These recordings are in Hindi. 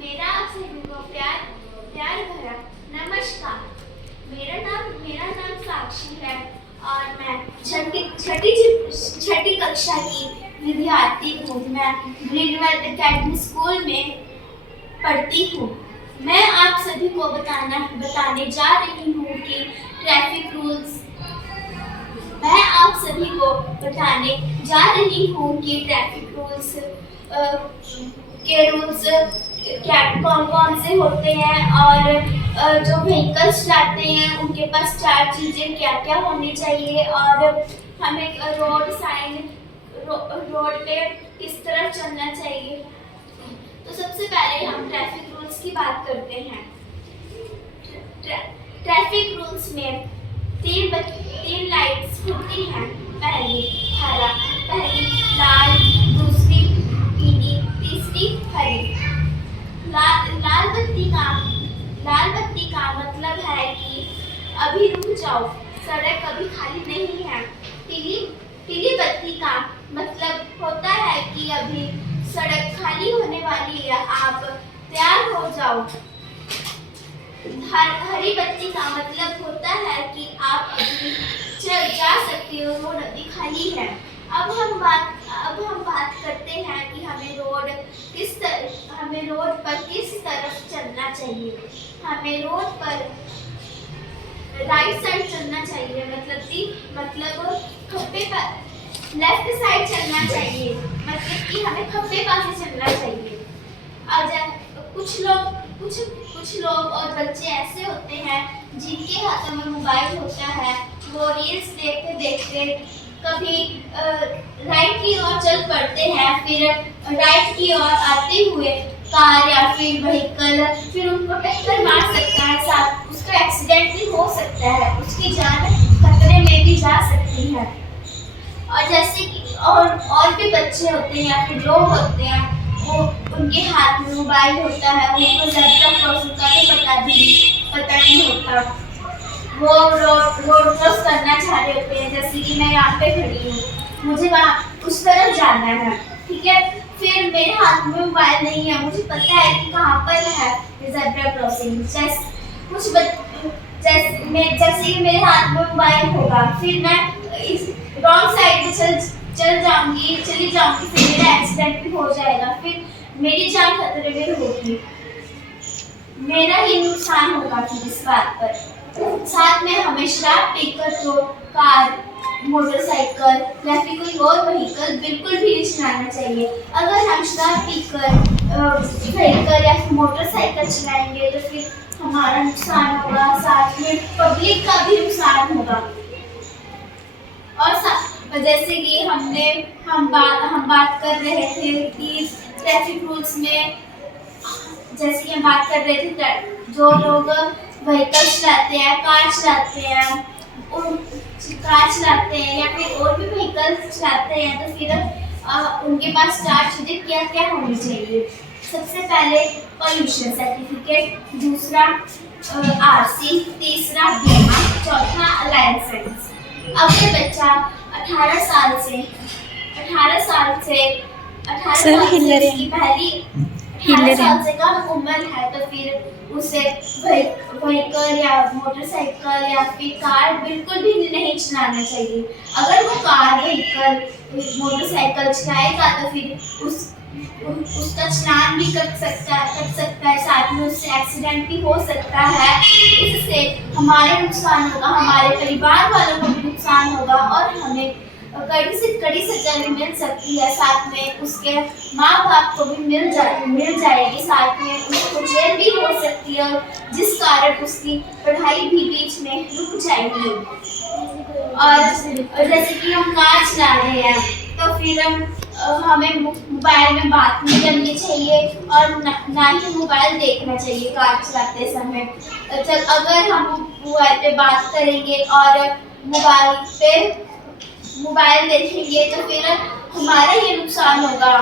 मेरा आप सभी को प्यार प्यार भरा नमस्कार। मेरा नाम साक्षी है और मैं छठी कक्षा की विद्यार्थी हूँ। मैं ग्रीनवेल एकेडमी स्कूल में पढ़ती हूँ। मैं आप सभी को बताने जा रही हूँ कि ट्रैफिक रूल्स मैं आप सभी को बताने जा रही हूँ कि ट्रैफिक रूल्स के रूल्स क्या कौन कौन से होते हैं और जो व्हीकल्स जाते हैं उनके पास चार चीजें क्या क्या होनी चाहिए और हमें रोड पे किस तरफ चलना चाहिए। तो सबसे पहले हम ट्रैफिक रूल्स की बात करते हैं। ट्रैफिक रूल्स में तीन लाइट्स होती हैं। पहली लाल, दूसरी पीली, तीसरी हरी। लाल बत्ती का मतलब है कि अभी रुक जाओ, सड़क अभी खाली नहीं है। पीली बत्ती का मतलब होता है कि अभी सड़क खाली होने वाली है, आप तैयार हो जाओ। हरी बत्ती का मतलब होता है कि आप अभी जा सकते हो, रोड अभी खाली है। अब हम बात करते हैं कि हमें रोड पर किस तरफ चलना चाहिए। हमें रोड पर राइट साइड चलना चाहिए, मतलब खब्बे पर लेफ्ट साइड चलना चाहिए, मतलब कि हमें खब्बे पास से चलना चाहिए। और कुछ लोग और बच्चे ऐसे होते हैं जिनके हाथों में मोबाइल होता है। वो रील्स देखते देखते कभी राइट की ओर चल पड़ते हैं, फिर राइट की ओर आते हुए कार या फिर व्हीकल फिर उनको टक्कर मार सकता है, साथ उसका एक्सीडेंट भी हो सकता है, उसकी जान खतरे में भी जा सकती है। और जैसे कि और भी बच्चे होते हैं या फिर लोग होते हैं, वो उनके हाथ में मोबाइल होता है, उनको ज़ेब्रा क्रॉसिंग का तो पता नहीं होता। वो रोड क्रॉस करना चाह रहे होते हैं, जैसे कि मैं यहाँ पे खड़ी हूँ, मुझे वहाँ उस तरफ जाना है, ठीक है। फिर मेरे हाथ में मोबाइल नहीं है, मुझे पता है कि कहाँ पर है ज़ेब्रा क्रॉसिंग। जैसे कि मेरे हाथ में मोबाइल होगा, फिर मैं इस रॉन्ग साइड में चली जाऊंगी, फिर मेरा एक्सीडेंट भी हो जाएगा, फिर मेरी जान खतरे में होगी, मेरा ही नुकसान होगा फिर इस बात पर। साथ में हमें शराब पीकर तो कार, मोटरसाइकिल या फिर कोई और व्हीकल बिल्कुल भी नहीं चलाना चाहिए। अगर हम शराब पीकर व्हीकल या फिर मोटरसाइकिल चलाएंगे तो फिर हमारा नुकसान होगा, साथ में पब्लिक का भी नुकसान होगा। और जैसे कि हम बात कर रहे थे कि ट्रैफिक रूल्स में, जैसे कि हम बात कर रहे थे जो लोग व्हीकल चलाते हैं, कार चलाते हैं या फिर और भी व्हीकल चलाते हैं, तो फिर उनके पास चार चीजें क्या क्या होनी चाहिए। सबसे पहले पॉल्यूशन सर्टिफिकेट, दूसरा आरसी, तीसरा बीमा, चौथा लाइसेंस। अगर बच्चा 18 साल से कम उम्र है तो फिर उसे व्हीकल या मोटरसाइकिल या फिर कार बिल्कुल भी नहीं चलाना चाहिए। अगर वो कार, व्हीकल, मोटरसाइकिल चलाएगा तो फिर उसका चालान भी कट सकता है, साथ में उससे एक्सीडेंट भी हो सकता है। इससे हमारा नुकसान होगा, हमारे परिवार वालों को भी नुकसान होगा और हमें कड़ी से कड़ी सजा भी मिल सकती है, साथ में उसके माँ बाप को भी मिल जाएगी, साथ में उसको जेल भी हो सकती है, जिस कारण उसकी पढ़ाई भी बीच में रुक जाएगी। और जैसे कि हम कार चला रहे हैं तो फिर हमें मोबाइल में बात नहीं करनी चाहिए और ना ही मोबाइल देखना चाहिए कार चलाते समय। अगर हम मोबाइल पे बात करेंगे और मोबाइल देखेंगे तो फिर हमारा ही नुकसान होगा।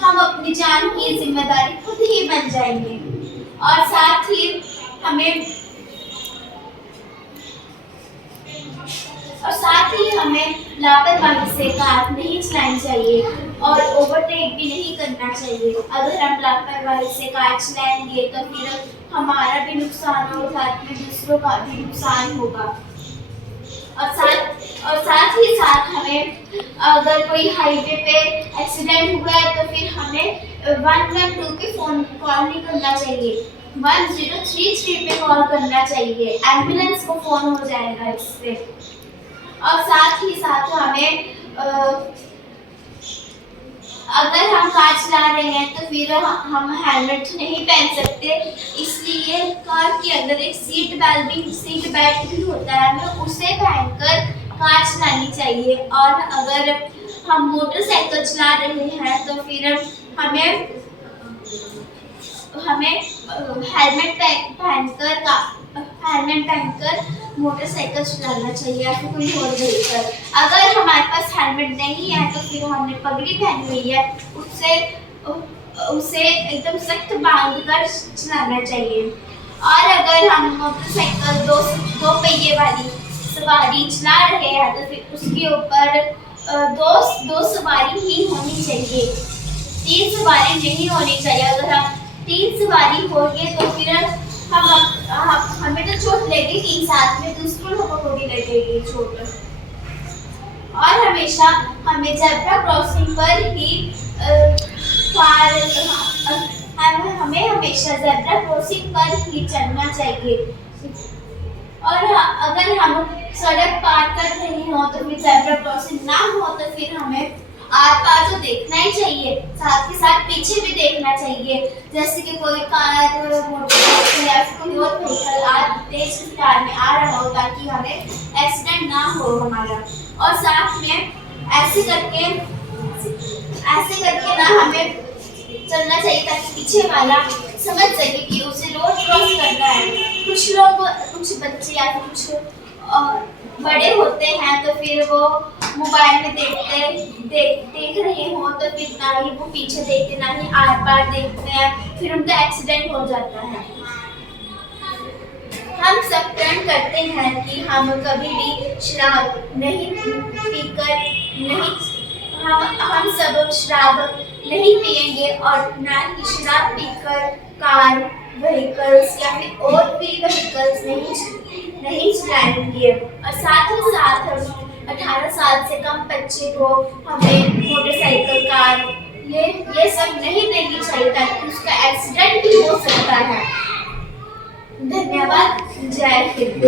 हम अपनी जान की जिम्मेदारी खुद ही बन जाएंगे। और साथ ही हमें लापरवाही से कार नहीं चलानी चाहिए। और ओवरटेक भी नहीं करना चाहिए। अगर हम लापरवाही से कार चलाएंगे तो फिर हमारा भी नुकसान और साथ में दूसरों का भी नुकसान होगा। और साथ ही साथ हमें अगर कोई हाईवे पे एक्सीडेंट हुआ है तो फिर हमें 112 पे फोन कॉल नहीं करना चाहिए, 1033 पे कॉल करना चाहिए, एम्बुलेंस को फोन हो जाएगा इससे। और साथ ही साथ हमें अगर हम कार चला रहे हैं तो फिर हम हेलमेट नहीं पहन सकते, इसलिए कार के अंदर एक सीट बेल्ट भी होता है, हमें उसे पहनकर कार चलानी चाहिए। और अगर हम मोटरसाइकिल चला रहे हैं तो फिर हमें हेलमेट पहनकर मोटरसाइकिल चलाना चाहिए या फिर कोई और व्हीकल। अगर हमारे पास हेलमेट नहीं है तो फिर हमने पगड़ी पहनी हुई है, उसे एकदम सख्त बांधकर चलाना चाहिए। और अगर हम मोटरसाइकिल दो पहिए वाली सवारी चला रहे हैं तो फिर उसके ऊपर दो सवारी ही होनी चाहिए, 3 सवारी नहीं होनी चाहिए। अगर हम 3 सवारी होंगे तो फिर हमें तो चोट लगेगी, साथ में दूसरों लोगों को भी लगेगी चोट। और हमेशा हमें जेब्रा क्रॉसिंग पर ही हमें हमेशा जेब्रा क्रॉसिंग पर ही चलना चाहिए। और अगर हम सड़क पार कर रहे हो तो फिर जेब्रा क्रॉसिंग ना हो तो फिर हमें आर पार तो देखना ही चाहिए, साथ ही साथ पीछे भी देखना चाहिए, जैसे कि कोई कार मोटरसाइकिल या कोई और व्हीकल तेज रफ्तार में आ रहा हो ताकि हमें एक्सीडेंट ना हो हमारा। और साथ में ऐसे करके ना हमें चलना चाहिए ताकि पीछे वाला समझ सके कि उसे रोड क्रॉस करना है। कुछ बच्चे या फिर कुछ बड़े होते हैं तो फिर वो मोबाइल में देख रहे हो तो फिर ना ही वो पीछे देखते ना ही आर पार देखते हैं, फिर उनका एक्सीडेंट हो जाता है। हम सब प्रण करते हैं कि हम कभी भी शराब नहीं पीकर हम सब शराब नहीं पिएंगे और ना ही शराब पीकर कार व्हीकल्स या फिर और भी व्हीकल्स नहीं चलाएंगे। और साथ ही साथ 18 साल से कम बच्चे को हमें मोटरसाइकिल कार ये सब नहीं देनी चाहिए ताकि उसका एक्सीडेंट भी हो सकता है। धन्यवाद। जय हिंद।